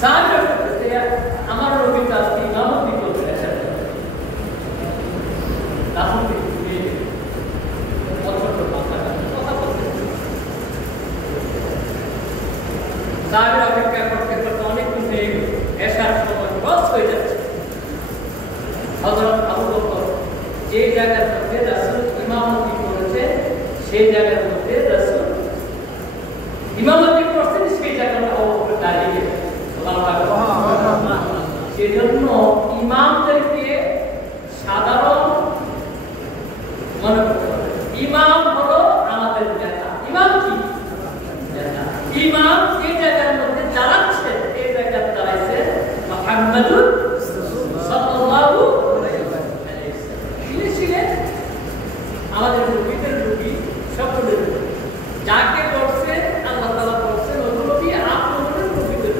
সাহাবীরা বলতেছে আমার নবী তো আজকে ইমামতি করবে রাসূল সাহাবীরা অপেক্ষা করতে করতে অনেকক্ষণ হয়ে গেল, এশার সময় ক্রস হয়ে যাচ্ছে। হযরত আবু বকর যে জায়গার মধ্যে রাসূল ইমামতি করেছে সেই জায়গার মধ্যে রাসূল ইমামতি করছেন, সেই জায়গাটা আবু বকর দাঁড়িয়ে গেলেন। সুবহানাল্লাহ। সেজন্য ইমামদেরকে সাধারণ মনে করতে হবে। ইমাম হলো আমাদের নেতা। ইমাম কি? নেতা। ইমাম এই জায়গার মধ্যে দাঁড়াচ্ছে, এই জায়গায় দাঁড়াইছে মুহাম্মাদুর সাল্লাল্লাহু আলাইহি ওয়াসাল্লাম। ছিলেন আমাদের নবীদের নবী, সকলের যাকে করছে আল্লাহ তাআলা করছেন ওই নবী, আপনাদের নবীদের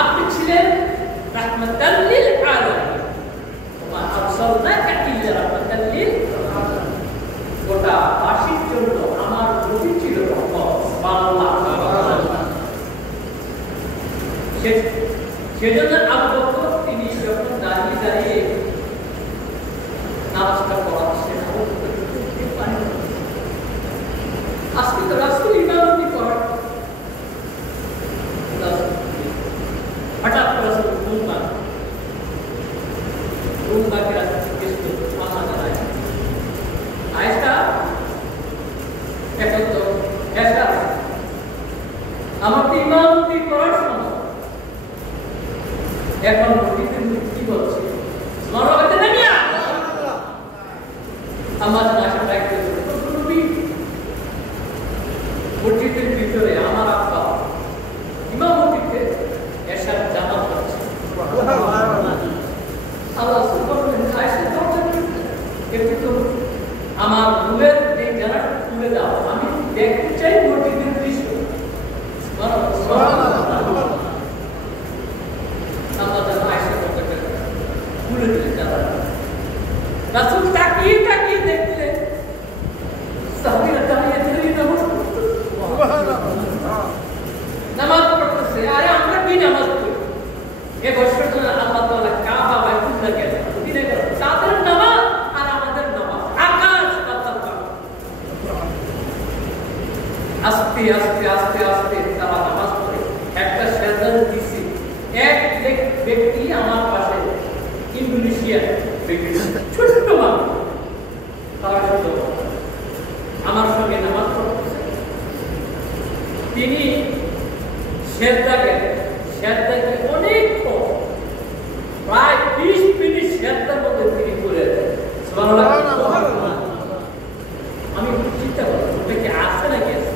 আপনি ছিলেন রাহমাতাল লিল আলামিন, ওয়া আরসালনাকা ইল্লা রাহমাতাল লিল আলামিন। গোটা বাসীর জন্য আমার নবী ছিল রহমত। সুবহানাল্লাহ। সেজন্য আবু বকর তিনি যখন দাঁড়িয়ে দাঁড়িয়ে নামাজটা পড়াচ্ছেন, আজকে তো রাসূল ইমামতি করেন, হঠাৎ করে রাসূল ঘুমবাকে রাসূল কিছু মাথা দাঁড়ায় আয়েশা এখন তো আমার তো ইমামতি করার সময়, এখন নবীদের কি বলছে মনে হতে না মিয়া আমার আশা রাখতে নবী মসজিদের ভিতরে আমার আব্বা ইমামতিতে এশার জামাত করছে। আল্লাহ সুবহানাহু আয়েশা একটু আমার রুমের এই জায়গাটা তুলে দাও, আমি দেখতে চাই মসজিদের দৃশ্য। সুবহানাল্লাহ। আল্লাহ তাআলা আয়েশা বলতে তুলে দিলেন জায়গাটা। রাসূল তাকিয়ে তাকিয়ে দেখলেন, সাহাবীরা দাঁড়িয়ে দাঁড়িয়ে নামাজ পড়তেছে। আরে আমরা কি নামাজ পড়ি? এ বছর তো আল্লাহ তাআলা কাবা বাইতুল্লাহ গেল, দিনে গেল, তাদের নামাজ আর আমাদের নামাজ আকাশ পাতাল পার্থক্য। আস্তে আস্তে আস্তে আস্তে তারা নামাজ পড়ে একটা সেজদা দিছে। এক ব্যক্তি আমার পাশে, ইন্দোনেশিয়ার ব্যক্তি, ছোট্ট মানুষ, তার সাথে আমার সঙ্গে নামাজ পড়তেছে। তিনি সেজদাকে অনেক প্রায় 20 মিনিট সেজদার মধ্যে তিনি করে দেন। সুবহানাল্লাহ। আমি চিন্তা করলাম কি আছে নাকি আছে,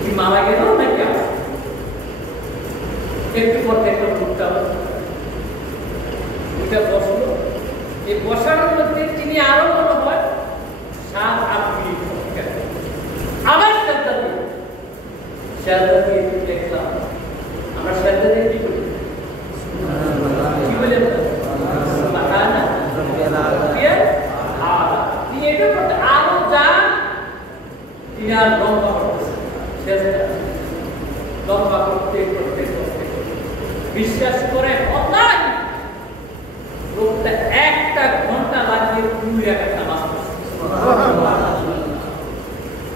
কি মারা গেল নাকি আছে। একটু পর দেখলাম উঠে বসলো। এই বসার মধ্যে তিনি আরো মনে হয় 7-8 মিনিট আবার সেজদা দিয়ে দেখলাম। আমরা সেজদা দিয়ে কি করি? কি বলে? তিনি এটা করতে আরো যান, তিনি আর লম্বা করতেছেন সেজদা, লম্বা করতে করতে করতে বিশ্বাস করে অন্যায় লোকটা 1 ঘন্টা লাগিয়ে 2 রাকাত নামাজ পড়ছে।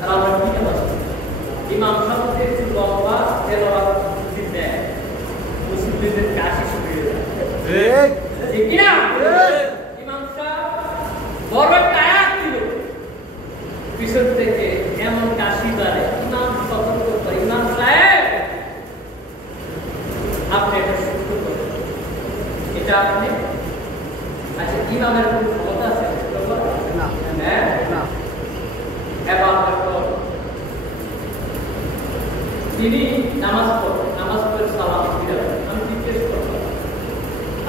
আর আমরা কি নামাজ পড়ি? ইমাম সাহেব একটু লম্বা তেলাওয়াত যদি দেয়, মুসলিমদের কাশি শুকিয়ে যায়। ঠিক কি না? ইমাম সাহেব বড় আয়াত ছিল, পিছন থেকে এমন কাশি বাড়ে, ইমাম সতর্ক করে, ইমাম সাহেব আপনি এটা সুস্থ করেন, এটা আপনি। আচ্ছা, ইমামের কোন ক্ষমতা আছে? না। হ্যাঁ না। এবার তিনি নামাজ পড়েন, নামাজ পড়ে সালাম ফিরাবেন। আমি জিজ্ঞেস করলাম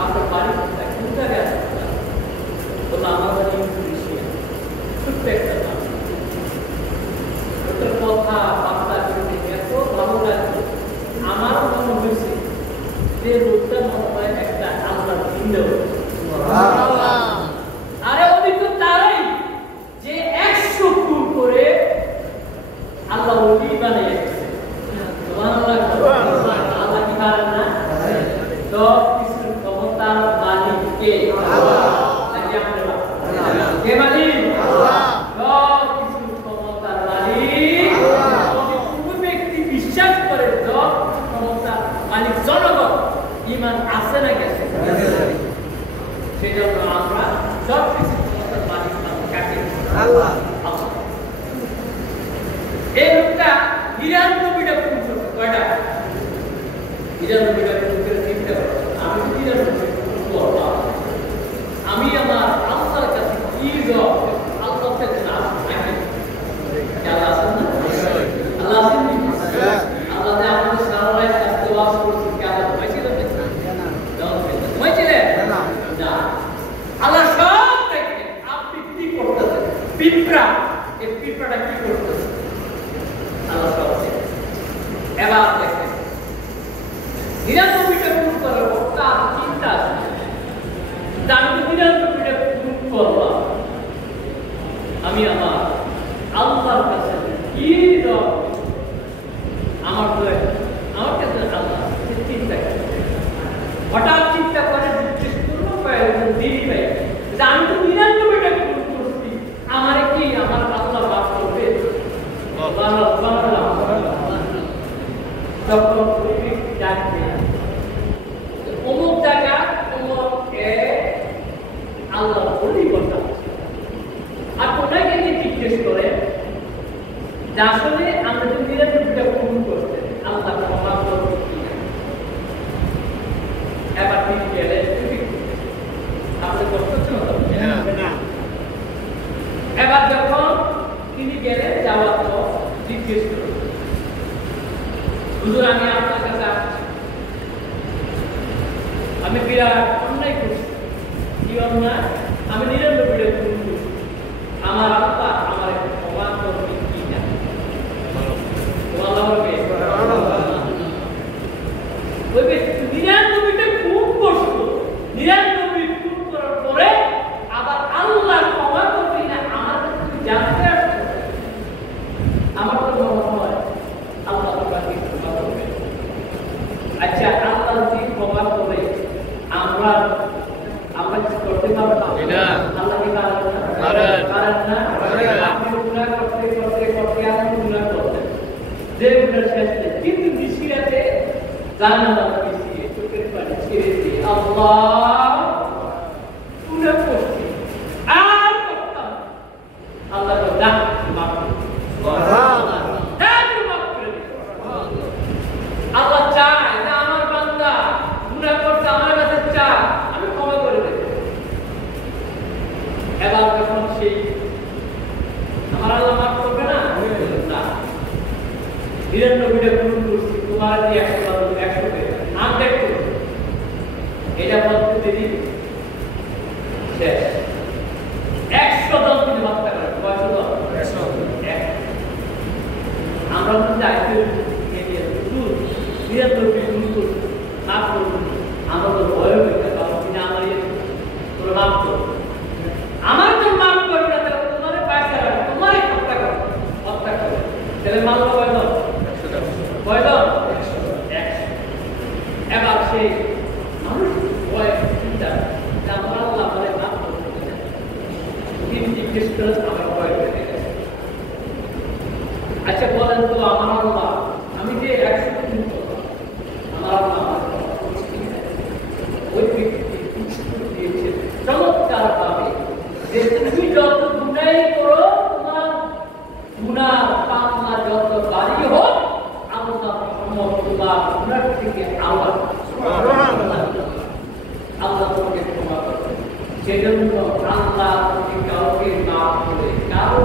আপনার বাড়ি কোথায়, কোন জায়গায় আছে? বললো আমার বাড়ি ইন্দোনেশিয়া, ছোট্ট একটা নাম। ওটার কথা বার্তা করতে এত ভালো লাগলো, আমার মনে হয়েছে যে লোকটা মনে হয় একটা আল্লাহর বিন্দু। আরে অভিজ্ঞ তারাই যে 100 খুন করে আল্লাহ ওলি বানিয়েছে। সুবহানাল্লাহ। এই লোকটা ৯৯টা খুন করছে। কয়টা? ৯৯টা খুন করে চিন্তা করো, আমি ৯৯টা খুন করলাম, আমি আমার আল্লাহর কাছে কি জবাব দেব? আল্লাহর কাছে না নাকি? আল্লাহ আছেন না? আল্লাহ আছেন কি? আল্লাহ যে আমাদের সারা রাত কাছে ওয়াজ করছে, কি আল্লাহ ঘুমাইছিলেন না? ঘুমাইছিলেন না। আল্লাহ সব দেখেন আপনি কি করতেছেন। পিঁপড়া, এই পিঁপড়াটা কি করতেছে আল্লাহ সব দেখেন। এবার দেখেন ৯৯টা খুন করার পর তার চিন্তা আছে, আমি তো ৯৯টা খুন করলাম, আমি আমার আল্লাহর কাছে কি জবাব দেব? আমার কাছে আল্লাহ চিন্তা করে, হঠাৎ চিন্তা করে জিজ্ঞেস করলো দিদি ভাই, আমি তো ৯৯টা খুন করছি, আমার কি আমার আল্লাহ মাফ করবে? তখন ডাকবে অমুক জায়গা অমুককে আল্লাহ বলি কথা। আর ওনাকে যে জিজ্ঞেস করে যে আসলে আমরা যদি ৯৯টা খুন করতে আল্লাহ ক্ষমা করবে কিনা। এবার তিনি গেলেন, আপনি করতেছেন না। এবার যখন তিনি গেলেন, যাওয়ার পর জিজ্ঞেস করলেন, হুজুর আমি আপনার কাছে আসছি, আমি বিরাট অন্যায় করছি। কি অন্যায়? আমি ৯৯টা খুন করছি, আমার আল্লাহ আমার ক্ষমা করবে কিনা। আল্লাহ বলবে ওই ব্যক্তি ৯৯টা খুন করছো, ৯৯ খুন করার পরে আবার আল্লাহ ক্ষমা করবে না, আমার কাছে জানতে আসছে। আমার তো মনে হয় আল্লাহ তোমাকে ক্ষমা করবে। আচ্ছা, আল্লাহ যদি ক্ষমা করে আমরা কি করতে পারবো না? আল্লাহ কি পারেন না? আপনি গুনাহ করতে করতে করতে আপনি গুনাহ করতেন, যে গুনাহ শেষ নেই, কিন্তু নিশিরাতে জানালা পিছিয়ে চোখের পানি ছেড়ে দিয়ে আল্লাহ গুনাহ করছি আর করতাম, আল্লাহ ডাক মাফ করে আল্লাহ চায় যে আমার বান্দা গুনাহ করতে আমার কাছে চায়, আমি ক্ষমা করে দেব। এবার যখন সেই আমার আল্লাহ মাফ করবে না, ৯৯টা খুন করছি, তোমার যে ১০০ পেয়ে আমি দেখো এটা বলতে দেরি শেষ। ১০০ জন যদি হত্যা করে, ১০০ জন আমরা তো চাইতে ৯৯ খুন করছি, মাফ করুন, আমরা তো ভয় পেতে পারবো কিনা, আমার তোর মাফ করবো, আমার তো মাফ করবে না, তাহলে তোমার পয়সা রাখবে, তোমার হত্যা করবে, তাহলে মানব কয়জন? কয়জন? ১০০। এবার সেই মানুষ ভয় চিন্তা আমার আল্লাহ বলে মাফ করবে না, তিনি জিজ্ঞেস করে আমার ভয় পেতে গেছে। আচ্ছা বলেন তো, আমার আল্লাহ আমি যে ১০০ খুন করলাম, আমার আল্লাহ ওই ব্যক্তি দিয়েছে চমৎকার ভাবে যে তুমি যত গুনাহ করো, তোমার গুনাহ পাপনা যত বাড়ি হোক, আল্লাহ তোমার গুনাহ থেকে আল্লাহ তোমাকে ক্ষমা করবে। সেজন্য আল্লাহ তুমি কাউকে মাফ করে কারো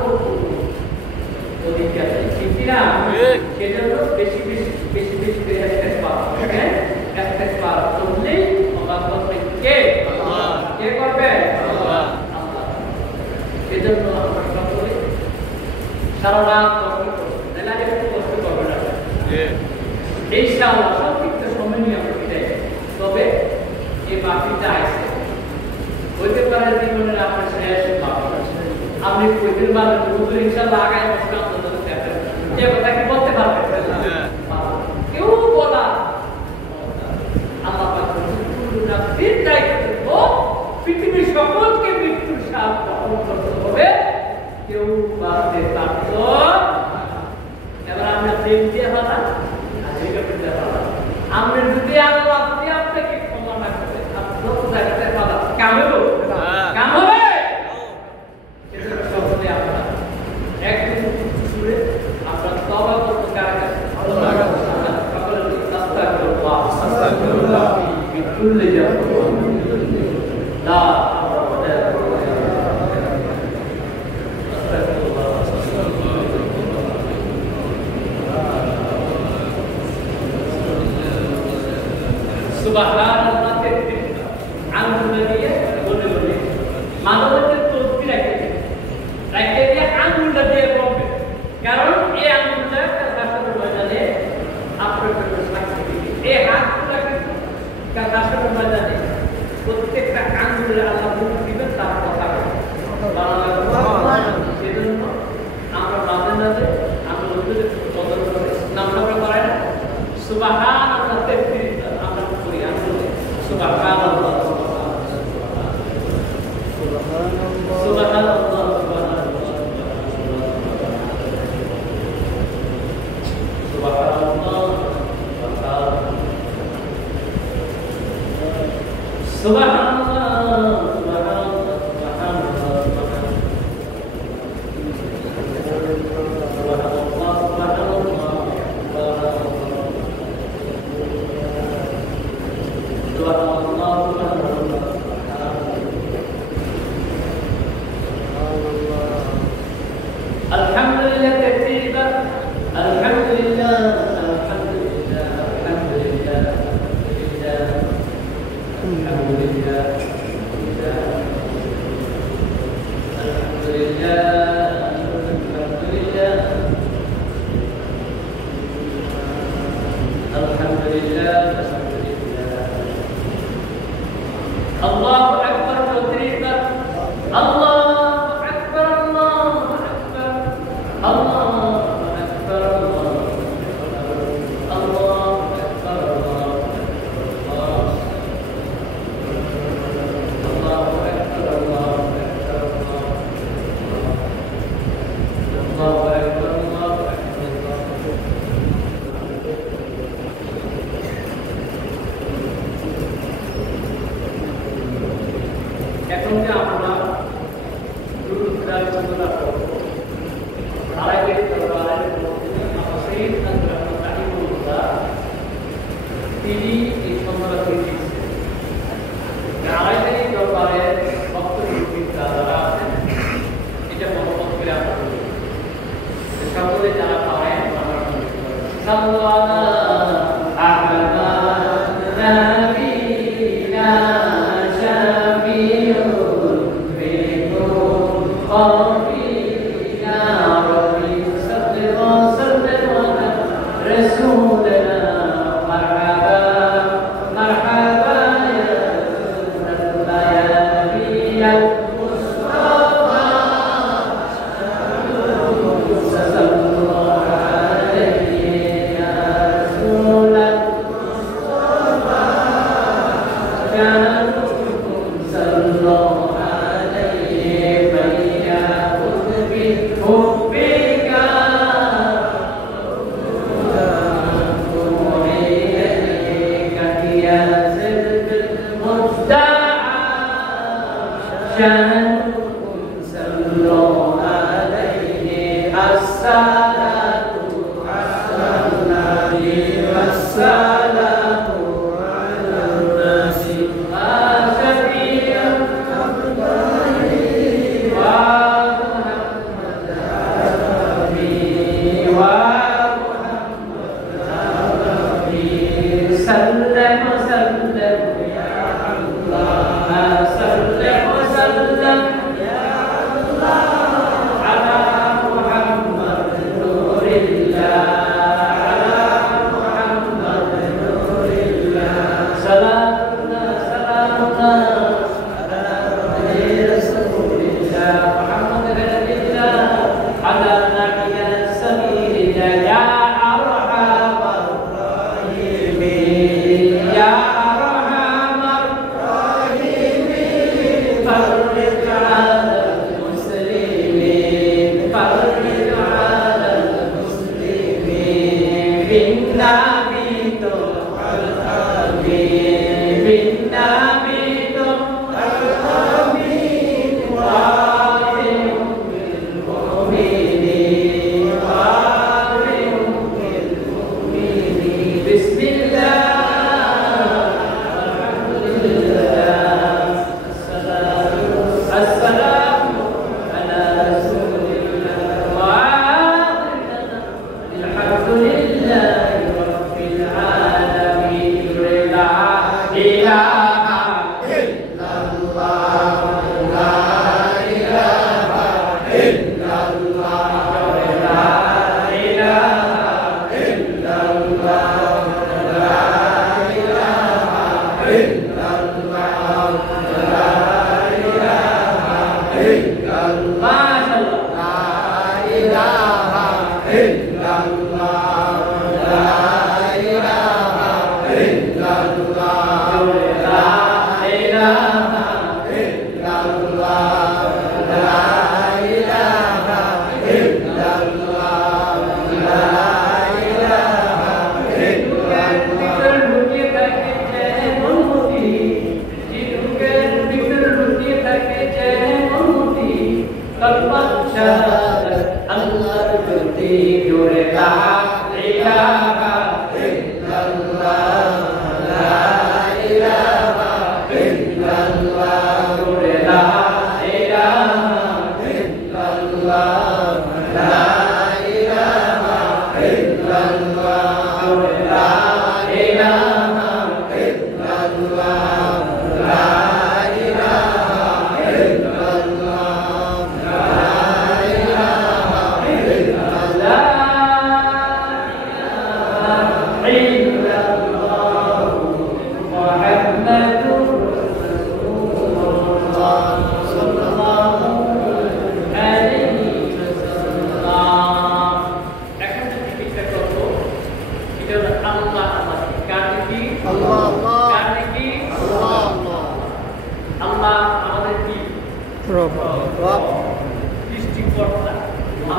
অধিকার নেই, ঠিক না? সেজন্য বেশি বেশি বেশি বেশি করলেই ক্ষমা করবে কে? কে করবে? আল্লাহ। সেজন্য আমরা সকলে সারা রাত কষ্ট করবো, তাহলে আগে একটু কষ্ট করবে না, ইনশাআল্লাহ সংক্ষিপ্ত সময় নিয়ে আমরা বিদায়। তবে এই বাকিটা আছে হইতে পারে জীবনের আপনার শেষ বাকি, আপনি কইতে পারবেন হুজুর ইনশাআল্লাহ আগামী বছর আপনাদের দেখবেন, যে কথা কি বলতে পারবেন? কেউ বলা আল্লাহ পাক পুরোটা দিন দায়িত্ব, পৃথিবীর সকলকে মৃত্যুর সাথ গ্রহণ করতে হবে, কেউ বাঁচতে পারত। এবার আমরা দেখতে পারা আমরা যদি আল্লাহ আপনাকে ক্ষমা না করে কাম হবে, সকলে আপনার كل جنب لا Subhanallah ketika anggun dia boleh manusia todbi rakhe dia anggun dia boleh karon e anggun dia kasar bajane apne sakti e hath rakhe kasar bajane প্রত্যেকটা আঙ্গুলে আল্লাহ মুখ দিবেন তার কথা সেজন্য আমরা মাঝে মাঝে আমরা ওদের কদর করে নামটা আমরা করাই না সুবহানাল্লাহ 33 বার আমরা করি আঙ্গুলে সুবহানাল্লাহ সুবহানাল্লাহ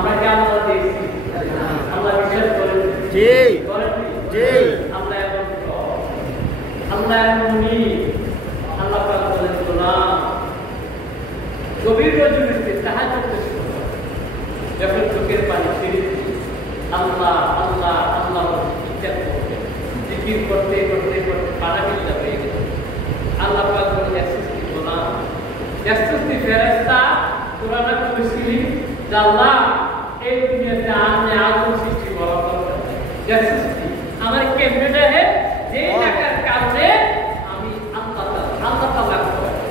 আমরা কি আল্লাহ দেখছি? আল্লাহ বিশ্বাস করেন? জি করেন? জি। আল্লাহ এমন আল্লাহ এমনই আল্লাহ পাক বলেন গোলাম গভীর রজনীতে তাহাজ্জুদ করতে যখন চোখের পানি ছেড়ে দিই আল্লাহ আল্লাহ আল্লাহ ইচ্ছা করতে জিকির করতে করতে করতে পাড়া বিল্লা হয়ে গেল। আল্লাহ পাক বলেন একসৃষ্টি গোলাম একসৃষ্টি ফেরেশতা তোরা করেছিলি যে আল্লাহ এই দুনিয়াতে আপনি আদম সৃষ্টি করা দরকার একসৃষ্টি আমার কেমনে দেহে যে টাকার কারণে আমি আল্লাহ তাআলা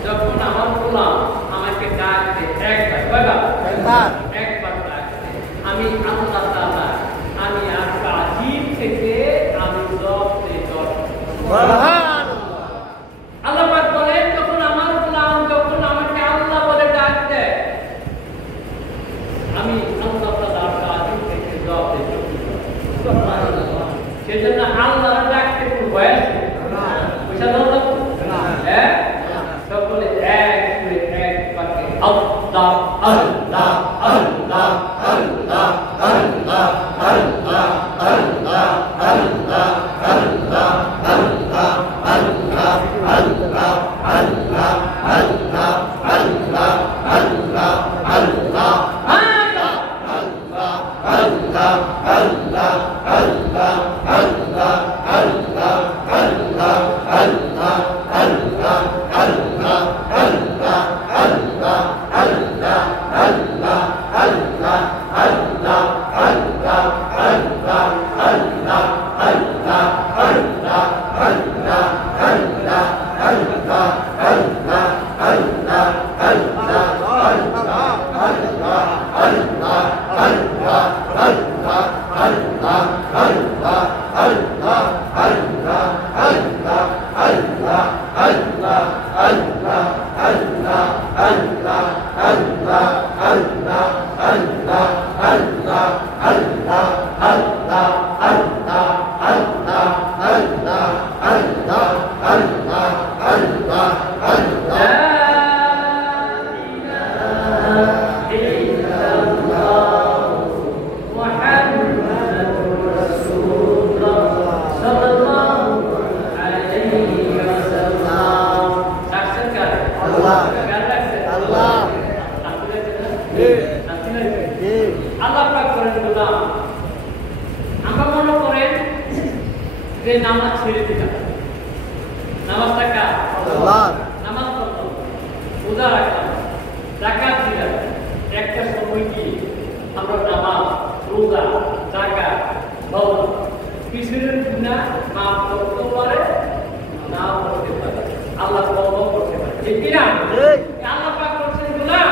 যখন আমার গোলাম আমাকে ডাক দেয় একবার একবার ডাক দেয় আমি আল্লাহ তাআলা আমি আর কাজীব থেকে আমি জব দেই আল্লাহ পাক বলেন যখন আমার গোলাম যখন আমাকে আল্লাহ বলে ডাক দেয় আমি আল্লাহ তাআলা কাজীব থেকে জব দেই সুবহানাল্লাহ। সেজন্য আল্লাহর ডাকতে কোনো ভয় আছে বুঝা দাও না হ্যাঁ সকলে এক করে এক বাক্যে আল্লাহ আল্লাহ আল্লাহ আল্লাহ আল্লাহ আল্লাহ আল্লাহ আল্লাহ আল্লাহ আল্লাহ আল্লাহ আল্লাহ আল্লাহ আল্লাহ আল্লাহ আল্লাহ আল্লাহ নামাজ ছেড়ে দিলাম নামাজটা কার নামাজ পড়লাম রোজা রাখলাম যাকাত দিলাম একটা সময় কি আমরা নামাজ রোজা যাকাত ভালো পিছনের গুনাহ মাফ করতে পারে না করতে পারে আল্লাহ তওবা করতে পারে ঠিক কি না আল্লাহ পাক বলেন গোলাম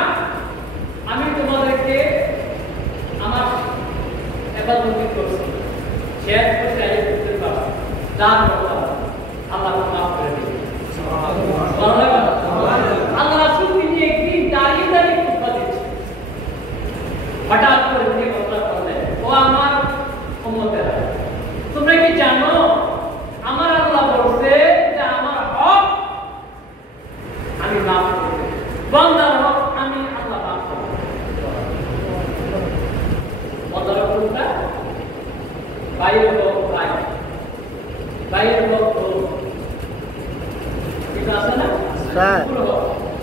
আমি তোমাদেরকে আমার ইবাদত করছি শেয়ার করতে আই করতে পারো দান করলাম আল্লাহ মাফ করে দিবেন সুবহানাল্লাহ। আল্লাহ রাসূল তিনি একদিন দাঁড়িয়ে দাঁড়িয়ে খুতবা দিচ্ছেন হঠাৎ করে তিনি কথা বললেন ও আমার উম্মতেরা তোমরা কি জানো আমার আল্লাহ বলছে যে আমার হক আমি মাফ করব বান্দার হক আমি আল্লাহ মাফ করব বান্দার হকটা বাইরে হোক বাইরে হোক ঠিক আছে না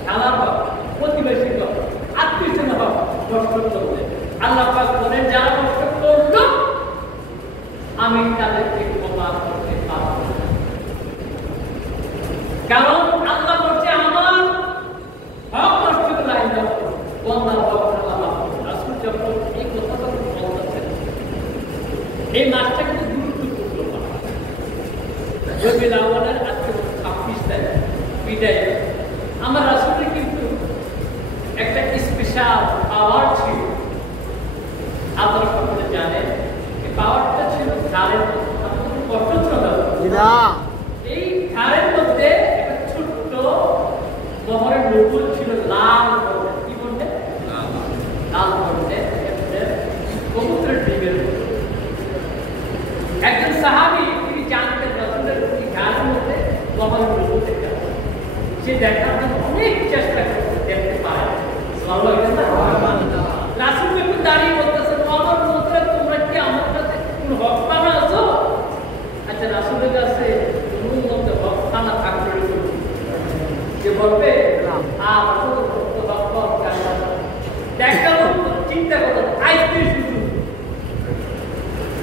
খেলার হোক প্রতিবেশী হোক আত্মীয় হোক কষ্ট করবে আল্লাহ পাক বলেন যারা কষ্ট করলো আমি তাদেরকে ক্ষমা করতে পারব কারণ আল্লাহ বলছে আমার হক নষ্ট করে আইনা বন্দার হক আল্লাহ রাসূল যখন এই কথাটা বলতেছেন এই মাসটা কিন্তু গুরুত্বপূর্ণ যদি রাবণের আজকে 26 তারিখ বিদায় আমার রাসূলের কিন্তু একটা স্পেশাল পাওয়ার ছিল আপনারা সকলে জানেন এই পাওয়ারটা ছিল ঘাড়ের কষ্ট ছিল এই ঘাড়ের মধ্যে একটা ছোট্ট মোহরের নকুল ছিল লাল বর্ণের কি বলতে লাল বর্ণের কবুতরের ডিমের একজন সাহাবী তিনি জানতেন রাসূলের ঘাড়ের মধ্যে মোহরের নকুল দেখতে সে দেখার জন্য অনেক চেষ্টা করতে দেখতে পায় রাসূল যখন দাঁড়িয়ে বলতেছেন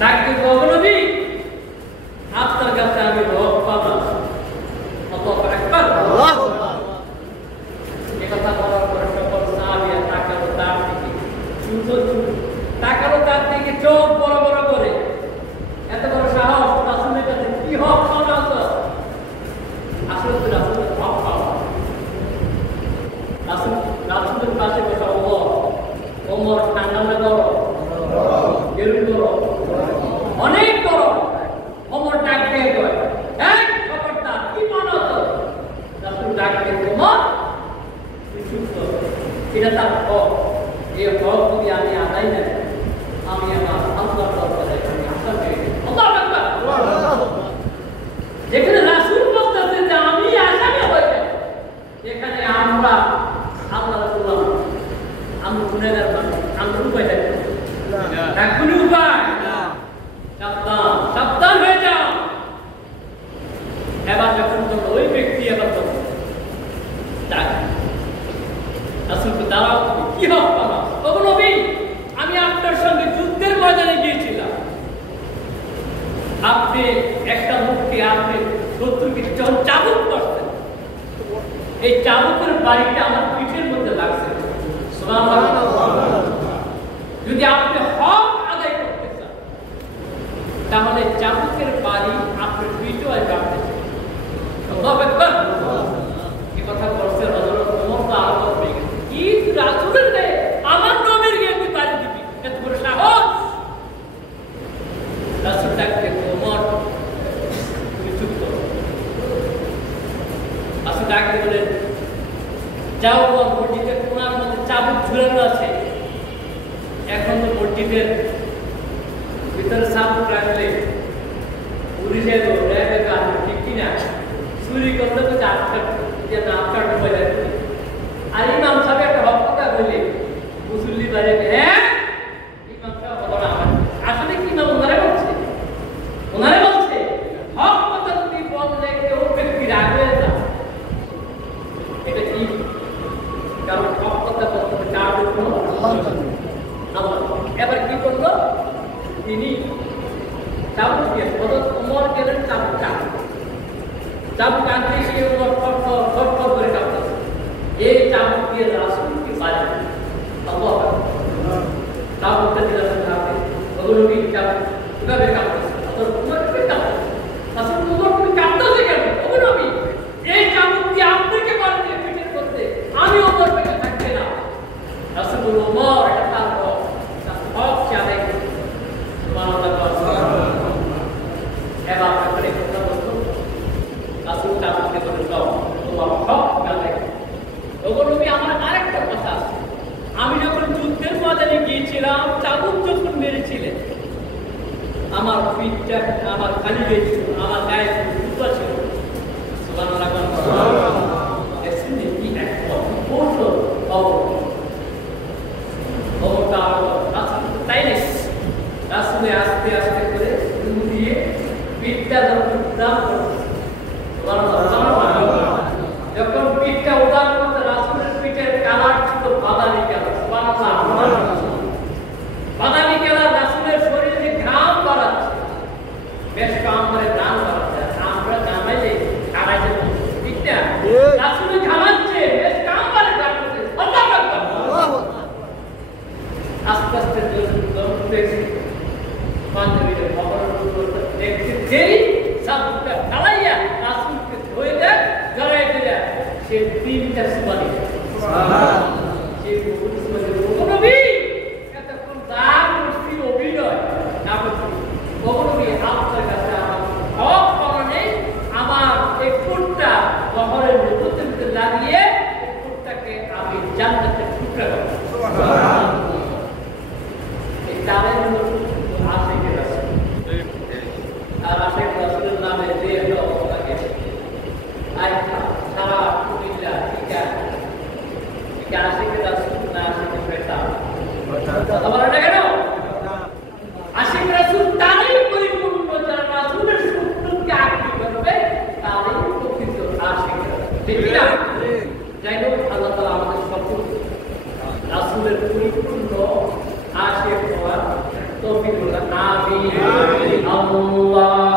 ডাকতে নবী আপনার কাছে আমি রব পাবো আল্লাহু আকবার এই কথা বলার পরে সকল সাহাবীরা তাকালো তার দিকে তাকালো তার দিকে চোখ বড় বড় করে এত বড় সাহস রাসূলের কাছে কি হক পাওয়া তো আসলে তো রাসূলের হক পাওয়া রাসূলের পাশে বসা ওমর ঠান্ডা করো এরকম করো অনেক করো ওমর ডাক দিয়ে কয় এই খবরদার কি মানো তো রাসূল ডাক দিয়ে ওমর তুই চুপ কর এটা তার হক এই হক যদি আমি আদায় না আমি আমার আল্লাহর দরবারে আমি আশা করি আল্লাহু আকবার যেখানে রাসূল বলতেছে যে আমি আসামি হয়ে যাব এখানে আমরা আল্লাহর গোলাম আমরা গুনাহগার মানুষ আমরা উপায় থাকবো না কোনো উপায় সাবধান সাবধান হয়ে যাও এবার যখন ওই ব্যক্তি এবার তখন রাসূলকে দাঁড়াও কি হক পাবা ওগো নবী আমি আপনার সঙ্গে যুদ্ধের ময়দানে গিয়েছিলাম আপনি একটা মুক্তি আপনি শত্রুকে যখন চাবুক করতেন এই চাবুকের বাড়িটা আমার পিঠের মধ্যে লাগছে সুবহানাল্লাহ যদি আপনি হক আদায় করতে চান তাহলে চাবুকের বাড়ি আপনার পিঠে আর কাটতেছে আল্লাহু আকবার এই কথা বলছে হযরত ওমর তো আরো হয়ে গেছে কি রাসূলের গায়ে আমার নবীর গায়ে তুই বাড়ি দিবি এত বড় সাহস রাসূল ডাকতে ওমর তুমি চুপ করো রাসূল ডাকতে বলেন যাও মসজিদের কোণার মধ্যে চাবুক ঝুলানো আছে এখন তো মসজিদের ভিতরে চাবুক রাখলে পুলিশে তো র্যাবে কাজ ঠিক কিনা চুরি করলে তো আটকাট হয়ে যাচ্ছে আর ইমাম সাহেব একটা হত্যা বলে মুসল্লি বাড়ি হ্যাঁ ইমাম সাহেব বলো না আসলে কি না ওনারা বলছে হক কথা তুমি বললে কেউ ব্যক্তি রাখবে না এটা কি কারণ হক কথা বলতে চার এবার কি করলো তিনি চাবুক দিয়ে ওমর গেলেন চাবুক চাবুক আনতে গিয়ে ওমর ফট করে কাঁপতেছে এই চাবুক দিয়ে রাসূলকে বাড়ি আল্লাহু আকবার চাবুকটা দিয়ে রাসূল হাতে ওগুলোকে চাবুক কিভাবে কাঁপতেছে অথবা ওমর কি কাঁপতেছে রাসূল ওমর তুমি কাঁপতেছে কেন ওমর নবী এই চাবুক দিয়ে আপনাকে বাড়ি দিয়ে পিঠের করতে আমি ওমর বেঁচে থাকবে না রাসূল ওমর এটা তার হক চাঁদে এবার আপনার এই কথা বলতো রাসূল চাবুককে বলে দাও তোমার হক চাঁদে ওগো নবী আমার আরেকটা কথা আছে আমি যখন যুদ্ধের ময়দানে গিয়েছিলাম চাবুক যখন মেরেছিলেন আমার পিঠটা আমার খালি গিয়েছিল আমার গায়ে জুতা ছিল সুবহানাল্লাহ এসে কি এক অপূর্ণ অবতা তাই না রাসূল আস্তে আস্তে করে শুরু দিয়ে পিঠটা উদান করছে যখন পিঠটা উদান করতে রাসূলের পিঠের কালার ছিল বাদামি কালার বাদামি কালার রাসূলের শরীরে ঘাম বাড়াচ্ছে বেশ কাম করে ঘাম বাড়াচ্ছে আমরা ঘামে যে খাড়াইতে পিঠটা রাসূল ঘামাচ্ছে বেশ কাম করে ঘামছে আল্লাহু আকবার আস্তে আস্তে দম পেয়েছে পাঞ্জাবির খবরের উপর দেখতে দেরি সাবুকটা ঢালাইয়া রাসূলকে ধরে দেয় জড়াই দিলে সে তিনটা সুবানি সুবহানাল্লাহ সে সুবানি নবী এতক্ষণ তার মুস্তি অভিনয় না করতে নবী আপনার কাছে আমার হক কারণে আমার এই ফুটটা শহরের মধ্যে লাগিয়ে এই ফুটটাকে আমি জান্নাতের টুকরা করব সুবহানাল্লাহ এই তারের মধ্যে আশিকের রাসূল আর আশিক রাসূলের নামে যে অবস্থাকে আইতা সারা কুমিল্লা ঠিক আশিকের রাসূল না আশিকের বেটা কথা বলে না কেন আশিক রাসূল তারই পরিপূর্ণ যারা রাসূলের সুন্নতকে আঁকড়ে ধরবে তারই প্রকৃত আশিক ঠিক না যাই হোক আল্লাহ তাআলা আমাদের সকল রাসূলের পরিপূর্ণ আশিক হওয়ার Allah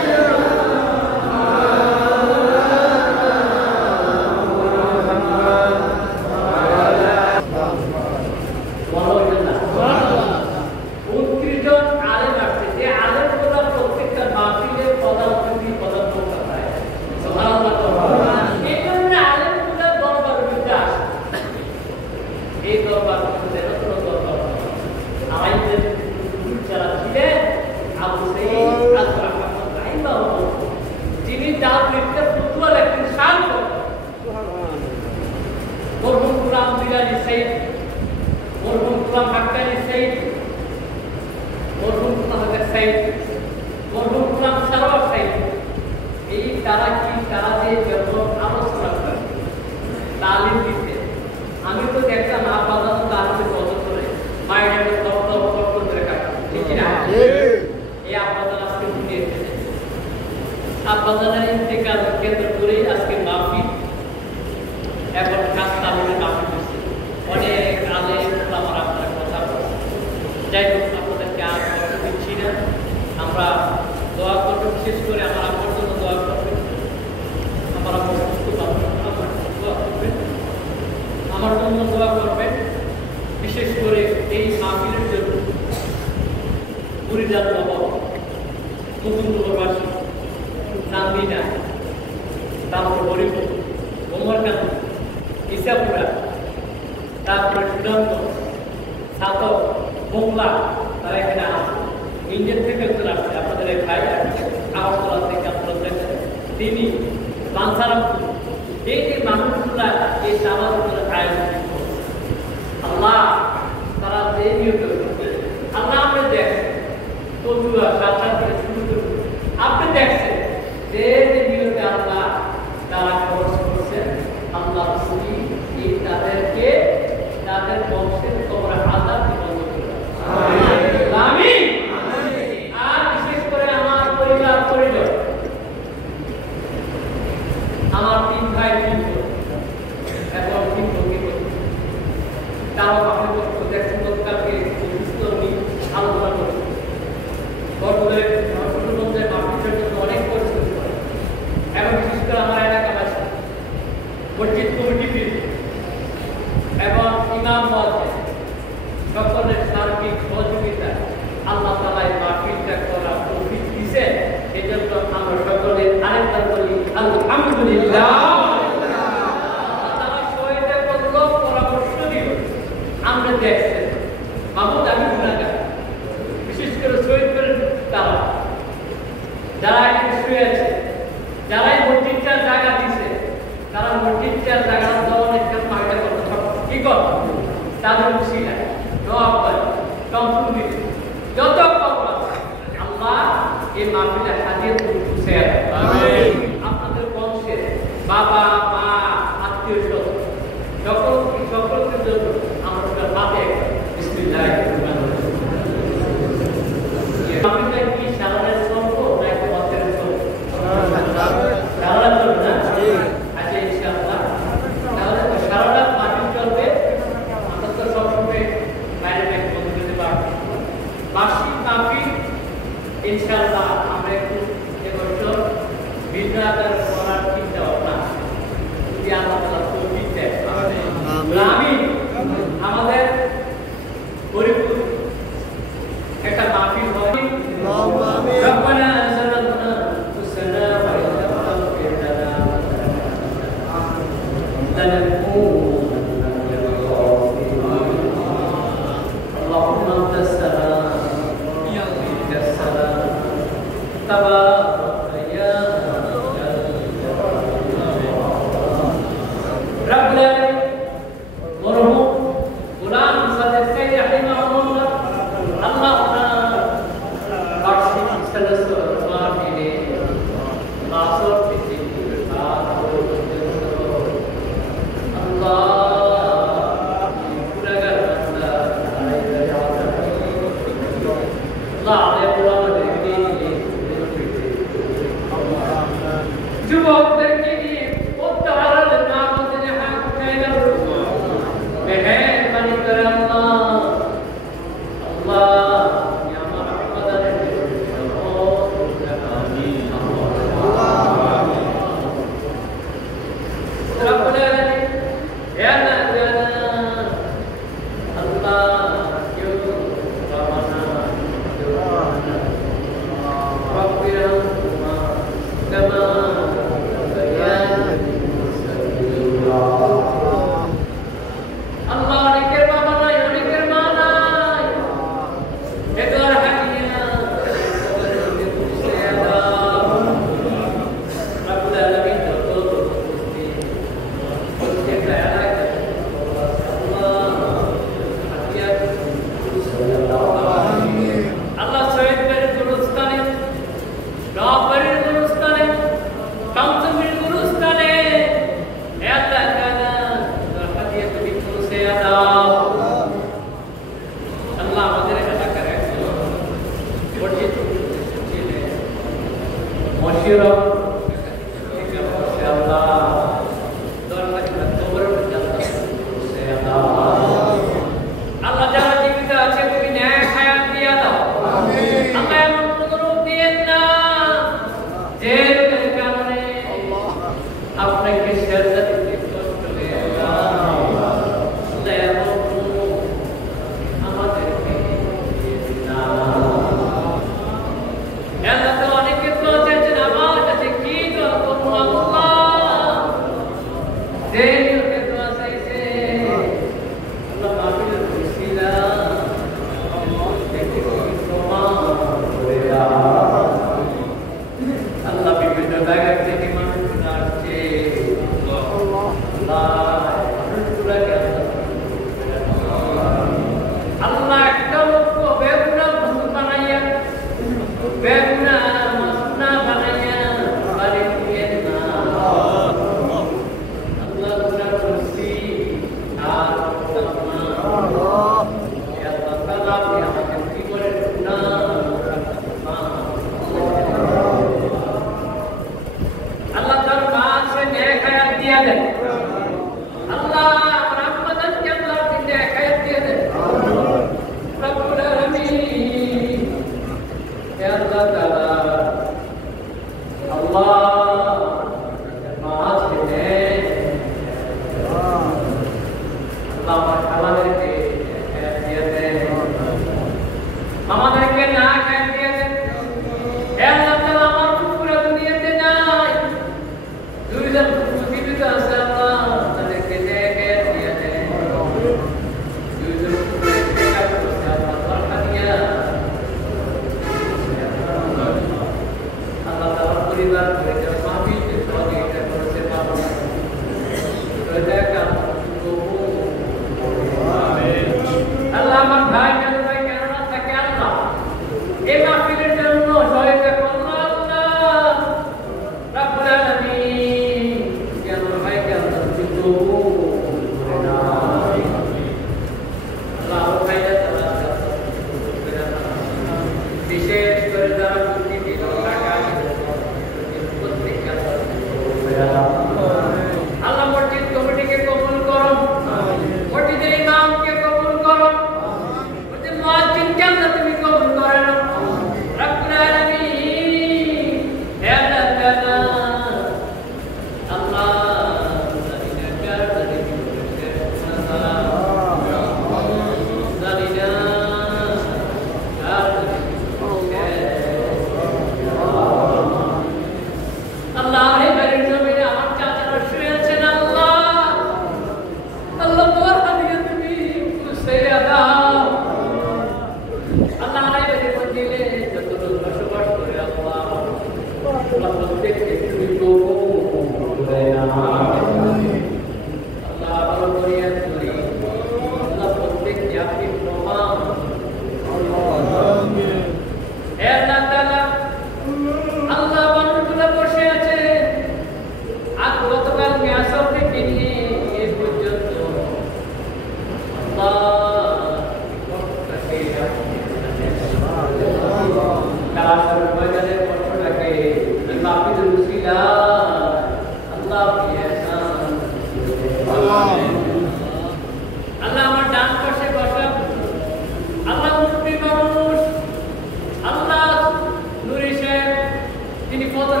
তিনি পথের